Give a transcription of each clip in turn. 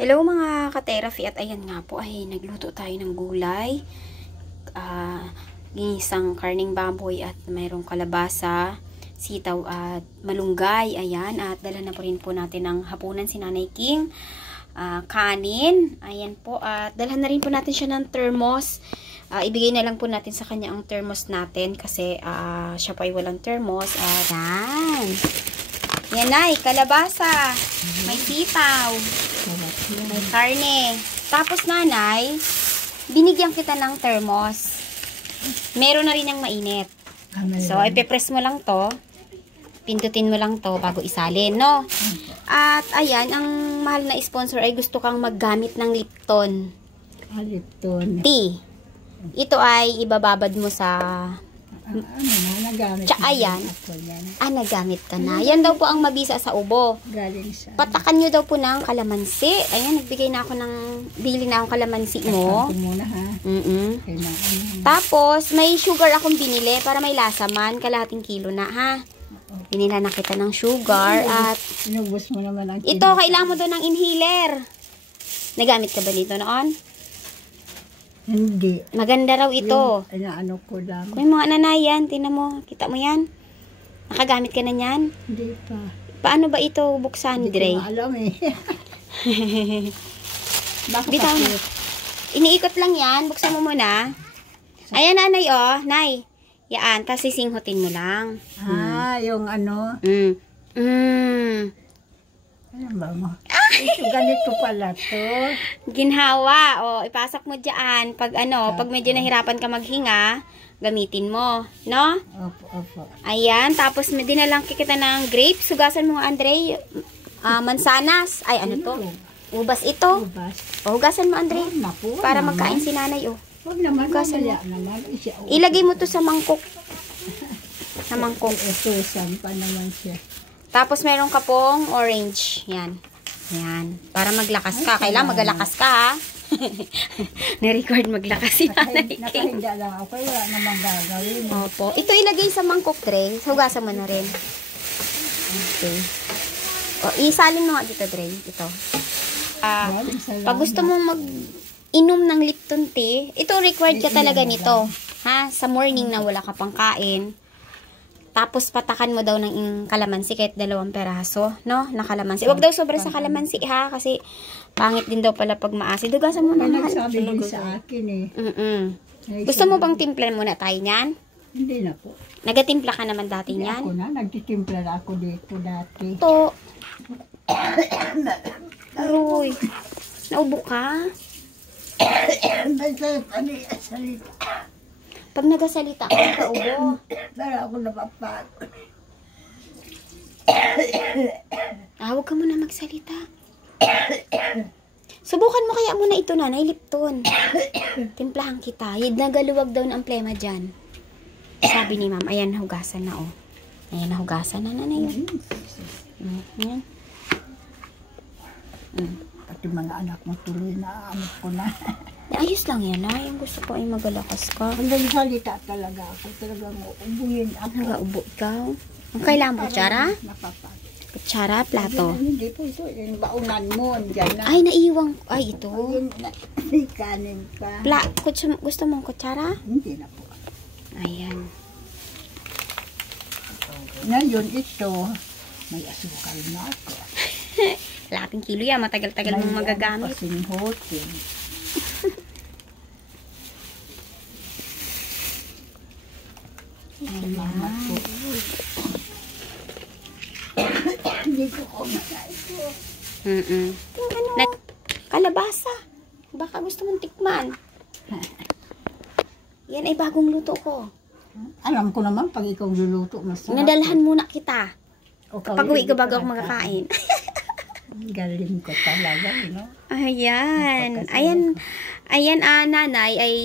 Hello mga ka-therapy, at ayan nga po ay nagluto tayo ng gulay. Ginisang karning baboy at mayroong kalabasa, sitaw at malunggay. Ayan, at dala na po rin po natin ng hapunan si Nanay King. Kanin, ayan po, at dalhan na rin po natin siya ng thermos. Ibigay na lang po natin sa kanya ang thermos natin kasi siya pa ay walang thermos. Ayan. Yan ay, kalabasa, may sitaw, may karne. Tapos nanay, binigyan kita ng thermos. Meron na rin yung mainit. So, ipipress mo lang to. Pindutin mo lang to bago isalin, no? At ayan, ang mahal na sponsor ay gusto kang maggamit ng Lipton. Lipton. Tea. Ito ay ibababad mo sa... nagamit ayan. Nagamit ka na. Yan daw po ang mabisa sa ubo. Galing sa... Patakan nyo daw po ng kalamansi. Ayan, nagbigay na ako ng... Bili na akong kalamansi mo. Muna, ha? Tapos, may sugar akong binili para may lasa man. Kalahating kilo na, ha? Binila na kita ng sugar at... Inubos mo naman ang... Ito, kailangan mo daw ng inhaler. Nagamit ka ba nito noon? Hindi. Maganda raw ito. Ano ko lang. Kung yung mga nanay yan, tinan mo. Kita mo yan? Nakagamit ka na yan? Hindi pa. Paano ba ito buksan, Dre? Hindi ko alam eh. Bitaw na. Iniikot lang yan. Buksan mo muna. Ayan, nanay, oh. Nay. Yan. Tapos sisinghutin mo lang. Yung ano. Ano ba mo? Ito, ganito pala to. Ginhawa. O, ipasok mo dyan. Pag pag medyo nahirapan ka maghinga, gamitin mo. No? Opo. Ayan. Tapos, dinalang kita ng grapes. Sugasan mo nga, Andre. Mansanas. Ay, ano to? Ubas ito. Ubas. O, hugasan mo, Andre. Para magkain si nanay, oh. Huwag naman. Hugasan mo. Naman. Ilagay mo to sa mangkok. Sa mangkok. Utusan pa naman siya. Tapos, meron ka pong orange. Yan. Yan. Para maglakas ka. Kailangan maglakas ka, ha? Na-record maglakas si Nanay King. Nakahinda lang ako. Wala namang gagawin. Opo. Ito ilagay sa mangkok tray. Hugasan mo na rin. Okay. O, isalin mo nga dito, Dre. Ito. Pag gusto mong mag-inom ng Lipton tea, ito required ka talaga nito. Ha? Sa morning na wala ka pang kain. Tapos, patakan mo daw ng kalamansi kahit 2 peraso, no? Na kalamansi. Huwag daw sobra sa kalamansi, ha? Kasi, pangit din daw pala pag maasid. Dugasan mo na. Nagsabi din sa akin, eh. Gusto mo bang timplan muna tayo niyan? Hindi na po. Nagatimpla ka naman dati Hindi niyan? ako na. Nagtitimpla na ako dito dati. Ito. Aroy. Naubo ka? Salita. Pag nagasalita ako, kaubo. Para ako napapagod. Huwag ka muna magsalita. Subukan mo kaya muna ito, Nanay Lipton. Timplahan kita. Nagaluwag daw ng plema dyan. Sabi ni ma'am, ayan, hugasan na, oh. Ayan, nahugasan na, Nanay. Ayan. Pati mga anak mo tuloy na anak ko na. Ayos lang yan, ha? Yung gusto ko ay magalakas ka. Ang salita talaga ako. Talagang uubuhin ako. Nagaubo ikaw. Ang kailangan mo, kutsara? Napapagod. Kutsara, plato. Hindi po ito. Yung baunan mo. Diyan na. Ay, naiwang. Ay, ito. May kanin pa. Gusto mong kutsara? Hindi na po. Ayan. Ngayon ito, may asukal na ako. Laking kilo yan. Matagal-tagal mong magagamit. Pasinghotin. Salamat po. Hindi ko kumakain po. Kalabasa. Baka gusto mong tikman. Yan ay bagong luto ko. Alam ko naman pag ikaw luluto, masarap. Nadalhan muna kita. Pag-uwi ka bago ako magkakain. Galing ko talaga, no? Ayan. Ayan, nanay ay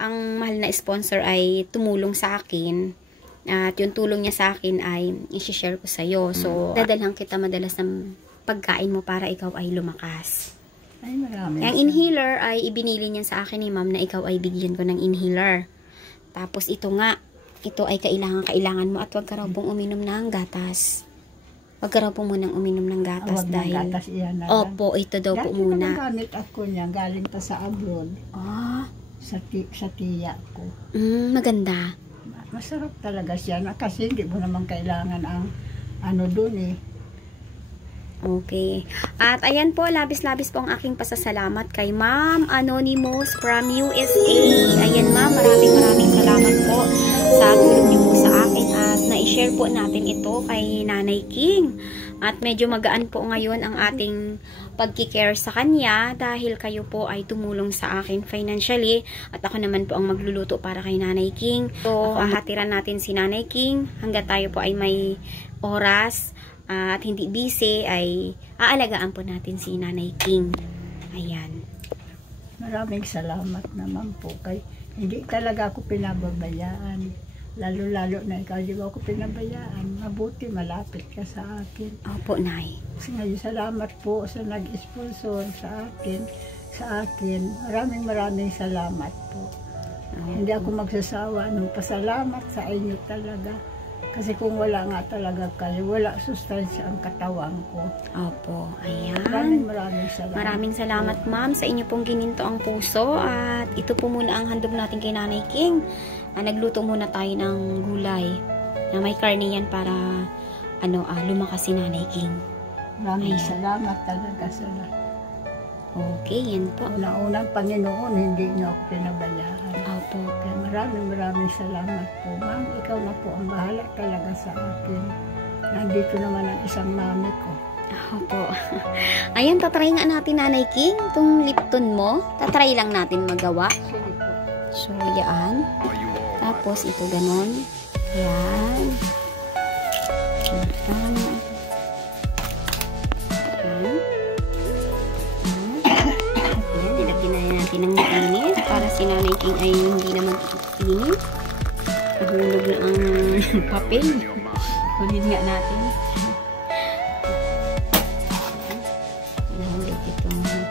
ang mahal na sponsor ay tumulong sa akin. At yung tulong niya sa akin ay i-share ko sa'yo. So, dadalhan kita madalas ng pagkain mo para ikaw ay lumakas. Ay, marami. Ang inhaler ay ibinili niya sa akin ni ma'am na ikaw ay bigyan ko ng inhaler. Tapos ito nga, ito ay kailangan mo at wag ka raw pong uminom ng gatas. Wag ka raw po munang uminom ng gatas Huwag dahil... ng gatas iyan na lang. Opo, ito daw po Dati muna. nagagamit ako niya, galing pa sa abroad, Ah, sa tiya ko. maganda. Masarap talaga siya na kasi hindi mo naman kailangan ang ano dun eh. Okay. At ayan po, labis-labis po ang aking pasasalamat kay Ma'am Anonymous from USA. Ayan ma'am, maraming salamat po sa tulong niyo po sa akin at na-share po natin ito kay Nanay King. At medyo magaan po ngayon ang ating pagkikare sa kanya dahil kayo po ay tumulong sa akin financially at ako naman po ang magluluto para kay Nanay King. So, hahatiran natin si Nanay King hanggang tayo po ay may oras at hindi busy ay aalagaan po natin si Nanay King. Ayan. Maraming salamat naman po kay hindi talaga ako pinababayaan. Lalo-lalo na ikaw, di ba ako pinabayaan. Mabuti, malapit ka sa akin. Opo, Nay. Kasi ngayon, salamat po sa nag-sponsor sa akin. Maraming salamat po. Hindi ako magsasawa ng pasalamat sa inyo talaga. Kasi kung wala nga talaga kayo, wala sustansya ang katawan ko. Opo, ayan. Maraming salamat. Maraming salamat, ma'am, sa inyo pong gininto ang puso. At ito po muna ang handog natin kay Nanay King. Nagluto muna tayo ng gulay na may karne yan para lumakas si Nanay King. Maraming salamat talaga sa lahat. Okay, yan po. Una-unang Panginoon, hindi niyo ako pinabayaan. Opo. Kaya maraming salamat po. Ma'am, ikaw na po ang bahala talaga sa akin. Nandito naman ang isang mami ko. Opo. Ayan, tatry nga natin, Nanay King. Itong Lipton mo, tatry lang natin magawa. Sige po. So, yan. Tapos, ito ganon. Yan. Yan. Yan, nilagyan na natin ng mainit para si Nanay King ay hindi na mag-init. Nahulog na ang papel. Kunin nga natin. Nahulog itong yan.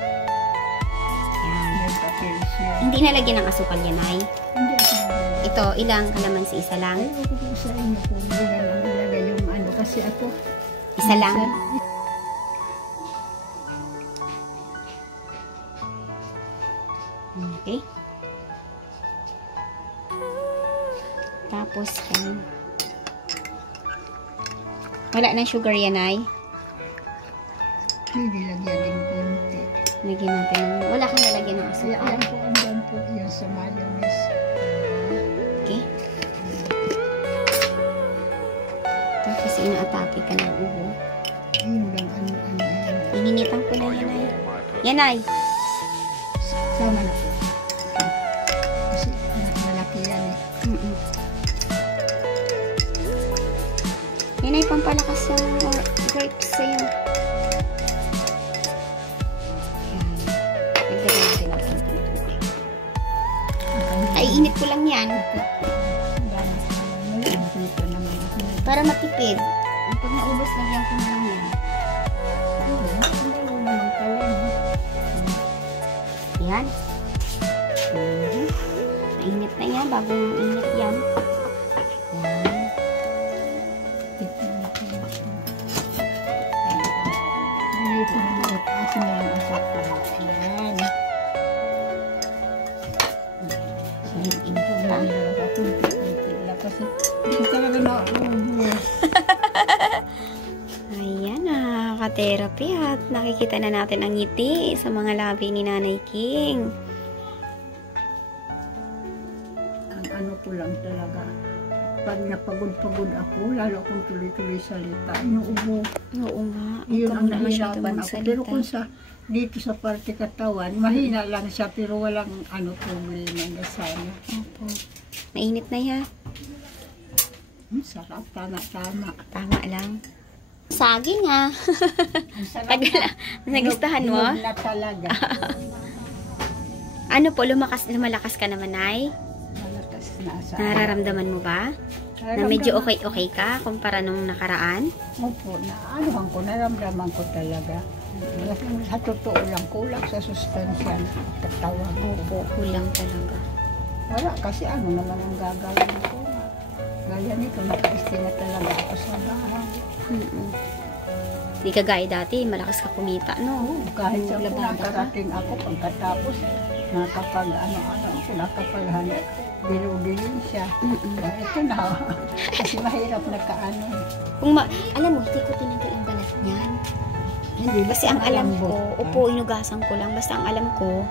May papel siya. Hindi nalagyan ng asukal yan, ay. Hindi ako Ito, ilang kalamansi? Isa lang? Ayaw ko po sa inyo kung hindi na lang nilagay yung ano. Kasi ako, Isa lang? Okay. Tapos, wala nang sugar yan, ay. hindi lagyan din konti. Lagyan natin ng, wala kang lalagyan ng Kaya asukal. ayan po, andyan po yan sa mayonnaise. Okay. Tapos, inaatake ka ng ubo. Yun lang, ano. Ininitan ko na yan, ay. Yan, ay. Sama na po. Kasi malaki yan eh. Yan ay pampalakas ng grapes sa'yo. Yan. Nagdagan natin ang konting tubig. Ay, init ko lang yan. Dito naman ako. Para matipid. Pag naubos, lagyan ko na lang yan. Yan. Mainit na yan. Bagong init yan. Yan. Ayan, nakaka-therapy at nakikita na natin ang ngiti sa mga labi ni Nanay King. Ang ano ko lang talaga, pag napagod-pagod ako, lalo akong tuloy-tuloy salita, yung ubo. Oo nga. Yun ang masyadong nahihirapan ako. Pero kung dito sa parte katawan, mahina lang siya, pero walang problema na sana. Opo. Mainit na yan. Sarap, tama-tama. Tama lang. Saging ha. Ang sarap Tagal. Nagustuhan mo? Hinog na talaga. Ano po, lumalakas ka naman, Nay? Malakas na sa Nararamdaman mo ba? Na medyo okay ka kumpara nung nakaraan? Opo, naramdaman ko talaga. Sa totoo lang, kulang sa sustansya ng katawan ko. Opo, kulang talaga. Wala, kasi ano naman ang gagawin ko. Gaya nito, nag-isti na talaga ako sa bahay. Di kagaya dati, malakas ka kumita, no? Kahit sa Labada ka. nakarating ako, pagkatapos, nakapag-ano-ano ako, nakapag-hanap, bilo-bilin siya. Ito na, kasi mahirap nagkaano. Alam mo, hindi ko tinanggal ang balat niyan. Hindi, Kasi ang alam ko, upo, inugasan ko lang. Basta ang alam ko,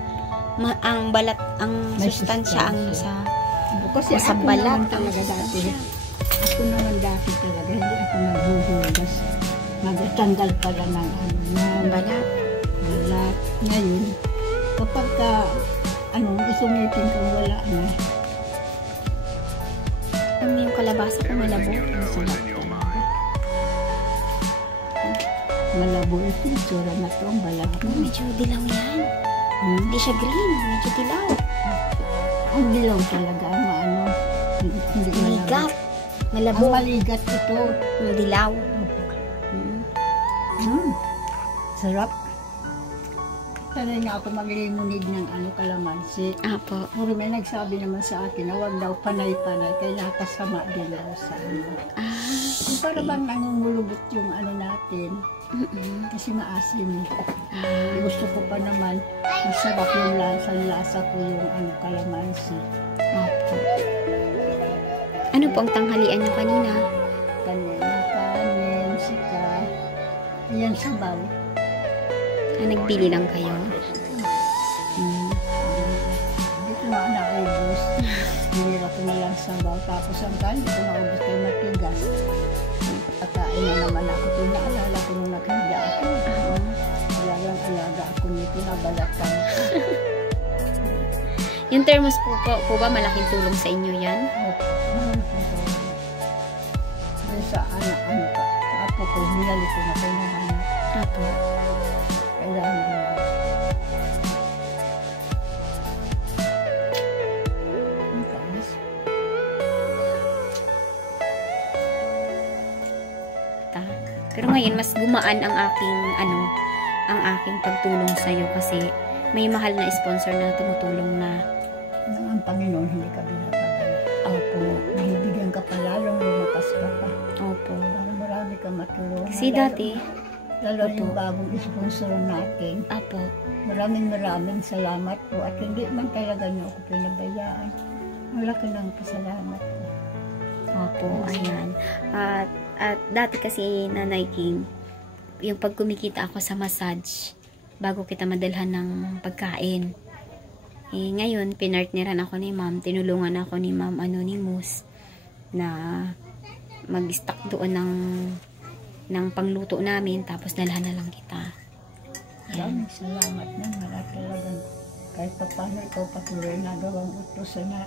ang balat, ang May sustansya ang sustansya. nasa Kasi sa ako balat. naman talaga dati. Ako naman dati talaga, hindi ako naghuhugas. Nagtanggal pala ng ano, ng balat. balat. Ngayon, kapag ka, isumitin ko, wala na. Ang yung kalabasa ko malabo. Ang sarap talaga. Malabo ito, tsura na to, ang balat mo. Medyo dilaw yan. Hindi siya green, medyo dilaw. Ang dilaw talaga, hindi Maligat. Ang Malabo. maligat ito. Dilaw. Sarap. Sanay nga ako mag-lemonade ng kalamansi. Apo. Puro may nagsabi naman sa akin na wag daw panay-panay kaya nakasama din daw sa Yung para bang nangungulubot yung natin. Kasi maasim. Gusto ko pa naman masarap yung lasa ko yung kalamansi. Apo. Ano po ang tanghalian niyo kanina? Kanin, sika. Yan, sabaw. Nagbili lang kayo? Hindi ko nga naubos. Hinira ko na lang sabaw. Tapos ang kanin, hindi ko naubos kay matigas. Pagkain na naman ako. Pinaalala ko nung nakahiga ako. Yalang alaga ako nito na balatan. Yung thermos po ba malaking tulong sa inyo yan? Sa anak pa. Sa apo ko, hinali ko na kayo ng anak. Apo. Kailangan ko na. Ang tamis. Pero ngayon, mas gumaan ang aking pagtulong sa'yo kasi may mahal na sponsor na tumutulong na. Ang Panginoon, hindi ka binabagay. Opo. Bibigyan ka pa lalong lumakas ka pa. Opo. Marami ka matulungan. Kasi dati, lalo yung bagong sponsor natin. Apo. Maraming salamat po at hindi man talaga niyo ako pinabayaan. Ang laki ng pasalamat ko. Opo, ayan. At dati kasi, Nanay King, yung pag kumikita ako sa massage, bago kita madalhan ng pagkain. Ngayon, pinartneran ako ni Ma'am, tinulungan ako ni Ma'am Anonymous na mag-stock doon ng pangluto namin, tapos dalhan na lang kita. Maraming salamat na, marami talagang kahit pa paano ikaw patuloy na gawang utos na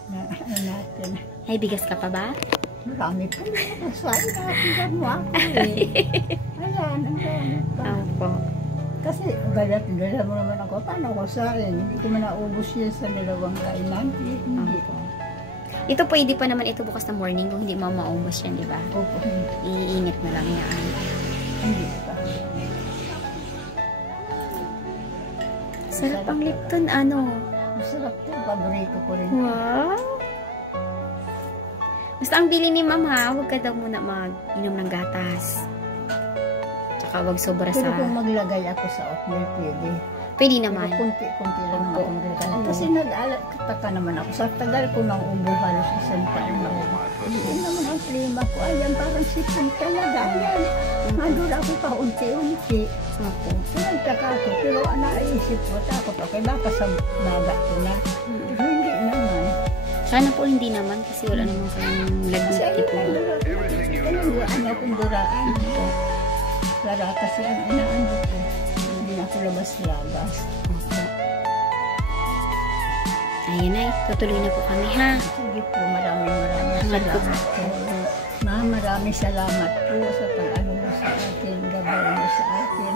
natin. Ay, bigas ka pa ba? Marami po. Saan natin mo ako eh. Ayan, ang dami pa. Opo. Kasi galat mo naman ako. Paano ko sain? Hindi ko man naubos yan sa dalawang kainan. Hindi po. Ito pwede pa naman ito bukas na morning kung hindi maubos yan, di ba? Opo. Iinit na lang yan. Hindi pa. Sarap ang Lipton, Masarap po. Paborito ko rin. Wow! Basta ang bili ni Ma'am ha, huwag ka daw muna mag-inom ng gatas. Tsaka huwag sobra Pero sa... kung maglagay ako sa oatmeal, pwede. Pwede Pero naman. kunti-kunti lang Opo. akong gagawin. Kasi nag-alak naman ako. Sa tagal ko ng ubo halos isang taon na ako. Hindi naman ang klima ko. Ayan, parang sipon talaga. Ayan. Madura ako pa unti-unti. Opo. Nagtaka ako. Pero naisip ko, takot ako. Baka sa baga ko na. Pero hindi naman. Sana po hindi naman kasi wala naman kayong Kasi lagnat ayun tipo. na, duraan akong duraan. Opo. Lara kasi ang inaano ko. Hindi na ako labas-labas. Opo. Ayun ay, tutuloy na po kami ha. Sige po, maraming Salamat po. salamat po. Ma'am, maraming salamat po sa pag-ano mo sa akin, gabay mo sa akin.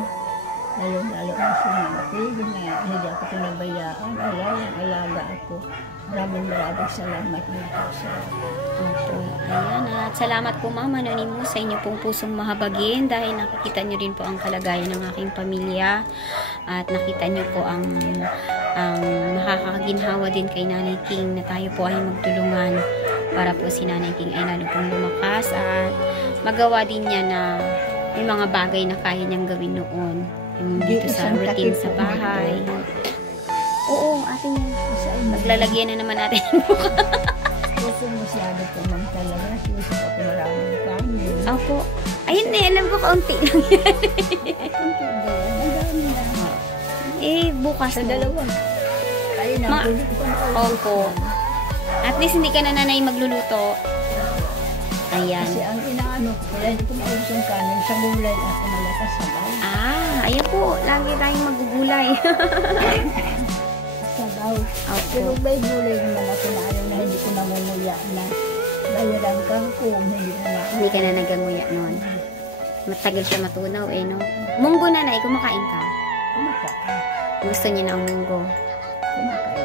Lalo-lalo na sa mga tigil na hindi ako pinabayaan. Alaga ako. Maraming salamat po sa Opo. Ayan. At salamat po Ma'am Anonymous sa inyo pong pusong mahabagin dahil nakikita nyo rin po ang kalagayan ng aking pamilya at nakita nyo po ang makakaginhawa din kay Nanay King na tayo po ay magtulungan para po si Nanay King ay lalo pong lumakas at magawa din niya na may mga bagay na kaya niyang gawin noon. Yung dito sa Isang routine takip sa po bahay. dito. Oo, ate niya. Kasi Maglalagyan na naman natin yung buka. gusto masyado po man talaga. Gusto ako maraming kanin. Opo. Ayun eh, alam ko kaunti lang yan. Ang kiba yan. Ang dami na. Eh, bukas Sa na. dalawang. Ayun na. Opo. At least hindi ka na nanay magluluto. Ayan. Kasi ang inaano ko, kaya hindi ko maubos ang kanin. Sa gulay ako malakas sa bahay. Ayan po. Lagi tayong magugulay. Sabaw. Opo. Pero may gulay naman ako na ayaw na hindi ko namumuya na bayaran kang kung hindi na na. Hindi ka na naganguya noon. Matagal siya matunaw eh, no? Munggo nanay, kumakain ka. Kumakain. Gusto niya na ang munggo. Kumakain.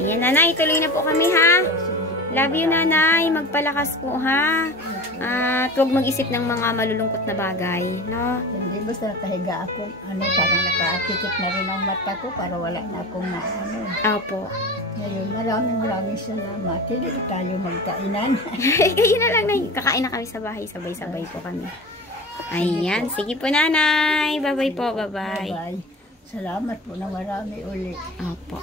Ayan, nanay, tuloy na po kami, ha? Love you, nanay. Magpalakas po, ha? At huwag mag-isip ng mga malulungkot na bagay, no? Hindi basta nakahiga ako, parang nakatikit na rin ang mata ko para wala na akong Opo. Ngayon, maraming salamat. Hindi tayo magkainan. Kayo na lang, nay. Kakain na kami sa bahay. Sabay-sabay po kami. Ayan. Sige po, nanay. Bye-bye po. Bye-bye. Bye-bye. Salamat po na marami uli. Opo.